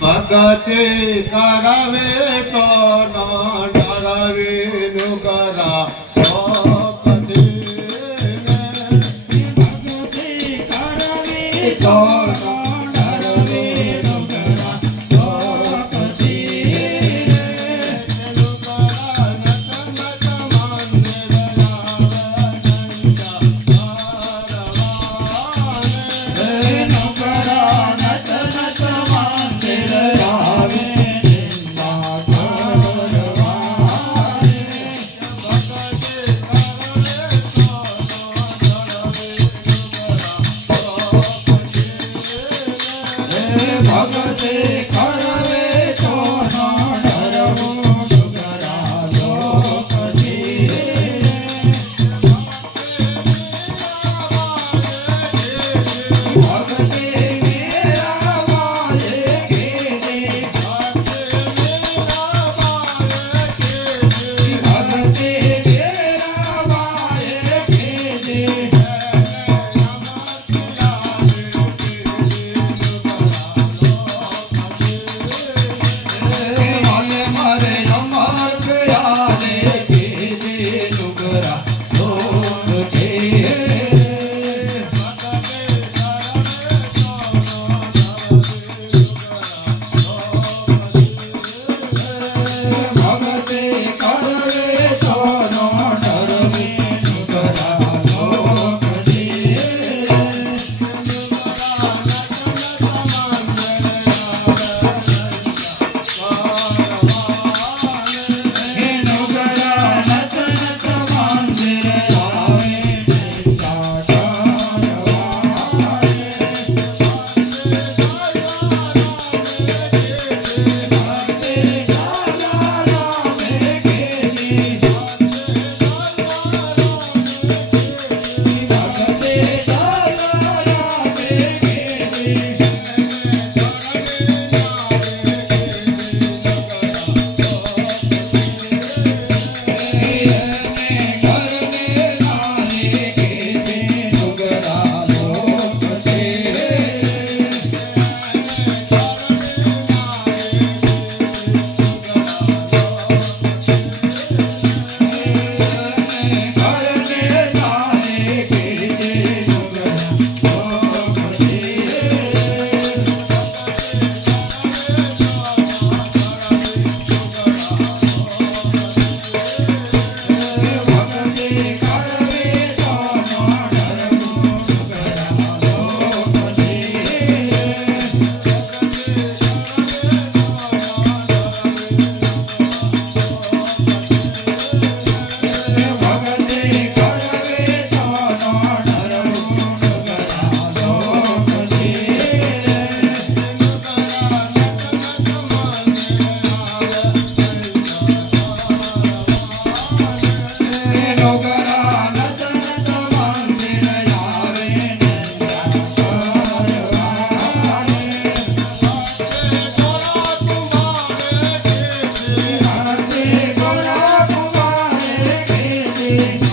ભગતે કરાવે તો ના ડરાવે નું કરા ને. ભગતે કરાવે તો feliz.